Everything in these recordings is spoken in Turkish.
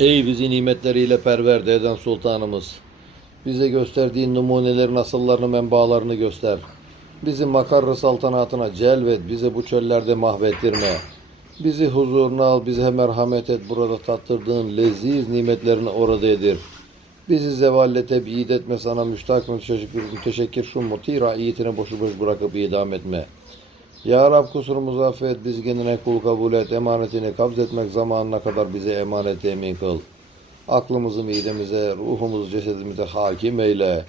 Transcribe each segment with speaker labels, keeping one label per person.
Speaker 1: Ey bizi nimetleriyle perverde eden sultanımız. Bize gösterdiğin numunelerin asıllarını menbaalarını göster. Bizi makarrı saltanatına celvet, bize bu çöllerde mahvettirme. Bizi huzuruna al, bize merhamet et, burada tattırdığın leziz nimetlerini orada edir. Bizi zevalle tebiyid etme sana müştak müteşekkir, müteşekkir şu muti raiyetine boşu boş bırakıp idam etme. Ya Rab kusurumuzu affet, biz kendine kul kabul et, emanetini kabz etmek zamanına kadar bize emanet emin kıl. Aklımızı midemize, ruhumuzu cesedimize hakim eyle.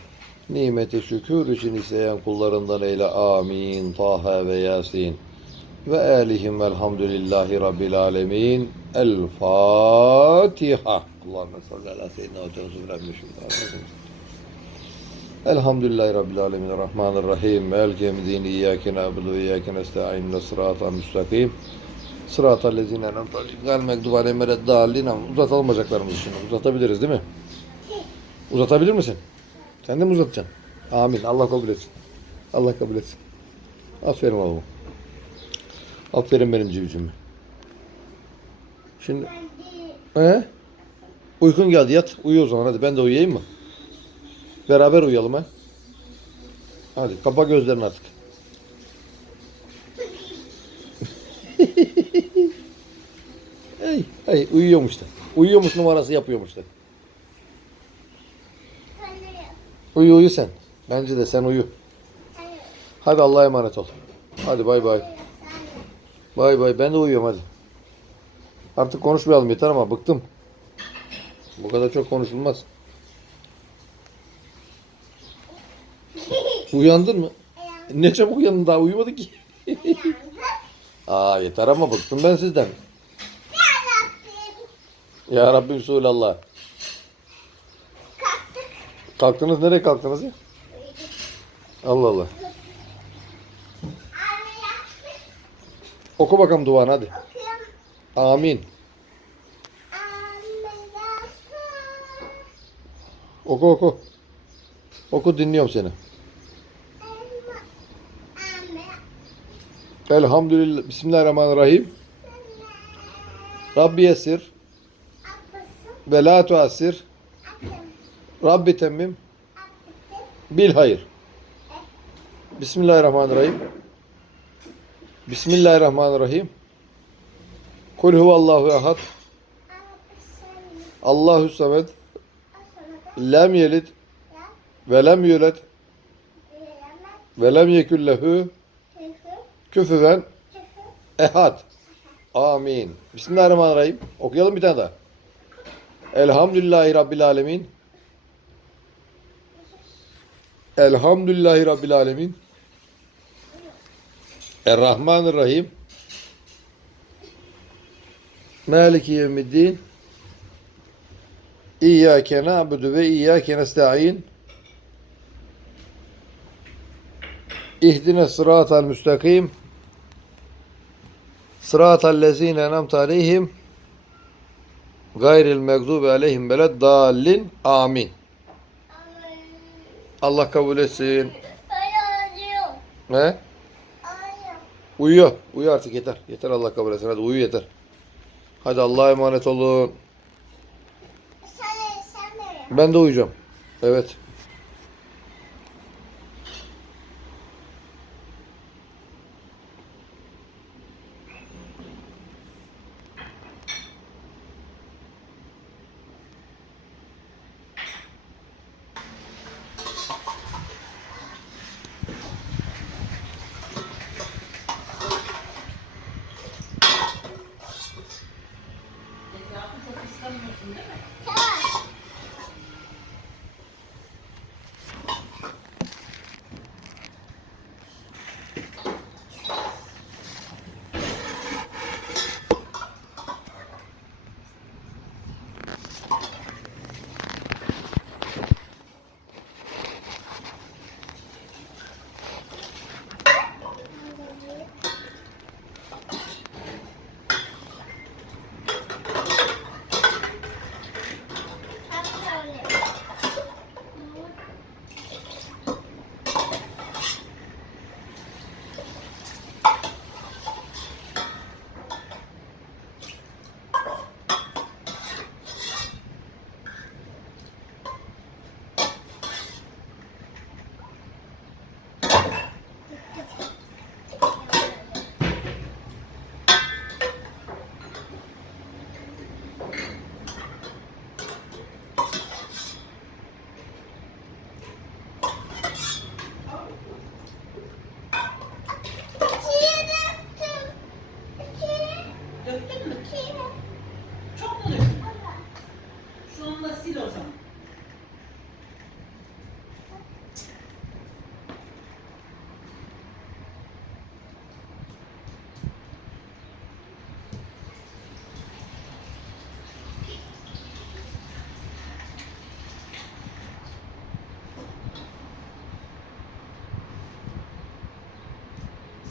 Speaker 1: Nimeti şükür için isteyen kullarından eyle. Amin. Taha ve Yasin. Ve alihim velhamdülillahi rabbil alemin. El Fatiha. Allahümme salli ala ve teuzubillahimineşşeytanirracim. Elhamdülillahi Rabbil Alemin. Rahmanirrahim. Melki yevmiddin. İyyâke nâbudu ve iyyâke nesta'in. Sıratal müstakim. Sıratal lezine en'amte aleyhim. Gal mekdubi aleyhim. Ama Uzatalım bacaklarımızı şimdi. Uzatabiliriz değil mi? Uzatabilir misin? Sen de mi uzatacaksın? Amin. Allah kabul etsin. Allah kabul etsin. Aferin oğlum. Aferin benim civcivime. Şimdi... He? Uykun geldi yat. Uyu o zaman hadi. Ben de uyuyayım mı? Beraber uyuyalım ha. Hadi kapa gözlerini artık. hey, hey uyuyormuş da. Uyuyormuş numarası yapıyormuş da. Uyu uyu sen. Bence de sen uyu. Hadi Allah'a emanet ol. Hadi bay bay. Bay bay. Ben de uyuyorum hadi. Artık konuşmayalım yeter ama bıktım. Bu kadar çok konuşulmaz. Uyandın mı? Ne çabuk uyandın daha uyumadık ki. Aa yeter ama bıktım ben sizden. Ya Rabbim Resulallah. Kalktınız nereye kalktınız ya? Allah Allah. Oku bakalım duanı hadi. Amin. Oku oku. Oku dinliyorum seni. Elhamdülillah. Bismillahirrahmanirrahim. Rabbi yesir ve la tuassir. Rabbi temmim bil hayır. Bismillahirrahmanirrahim. Bismillahirrahmanirrahim. Kul huvallahu ehad. Allahu samed. Lem yelid ve lem yulet ve lem yekun lehu küfüven ehad. Amin. Bismillahirrahmanirrahim. Okuyalım bir tane daha. Elhamdülillahi Rabbil Alemin. Elhamdülillahi Rabbil Alemin. Errahmanirrahim. Maliki yevmiddin. İyyâke na'budu ve iyyâke nesta'in. İhdine sıratal müstakim. Sıratal lezine en'amte aleyhim. Gayril mağdubi aleyhim veled dallin. Amin. Allah kabul etsin. Ne? Uyuyor. Uyu artık yeter. Yeter Allah kabul etsin. Hadi uyu yeter. Hadi Allah'a emanet olun. Ben de uyuyacağım. Evet.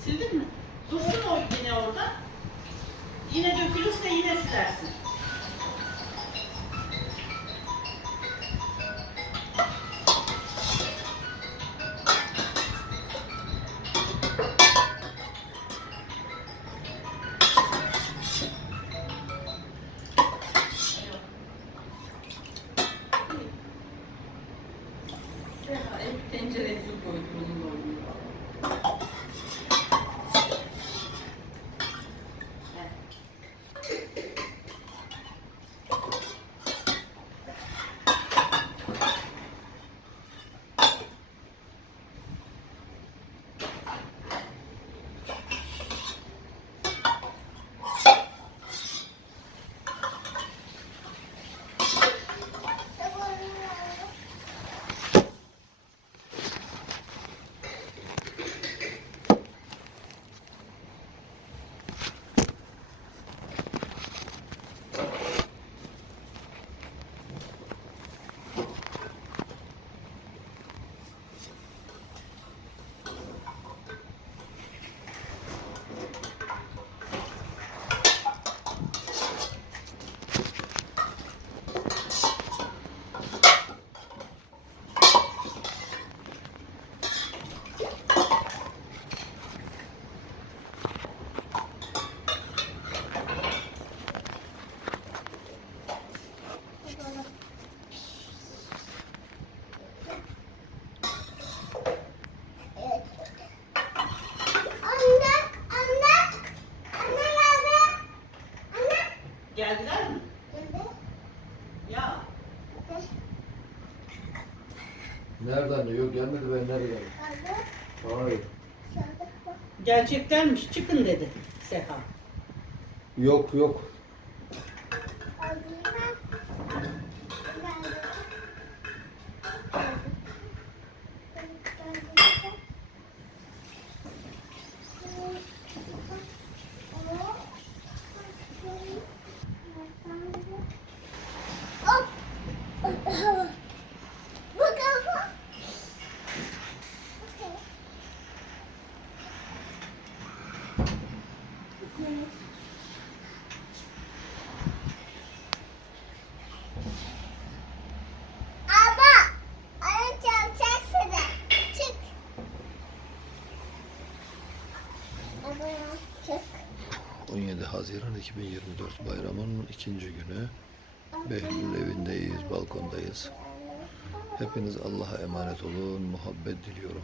Speaker 2: Sildin mi? Dursun o yine orada. Yine dökülürse yine silersin.
Speaker 1: Nereden? Yok gelmedi ben nereye geldim?
Speaker 3: Geldi.
Speaker 1: Hayır.
Speaker 2: Geleceklermiş. Çıkın dedi Seha.
Speaker 1: Yok yok.
Speaker 3: Geldi. Geldi. Hop. Bakalım. Ama anne çarpacaksın da. Çık. Baba çık.
Speaker 1: 17 Haziran 2024 bayramının ikinci günü. Behlül evindeyiz, balkondayız. Hepiniz Allah'a emanet olun, muhabbet diliyorum.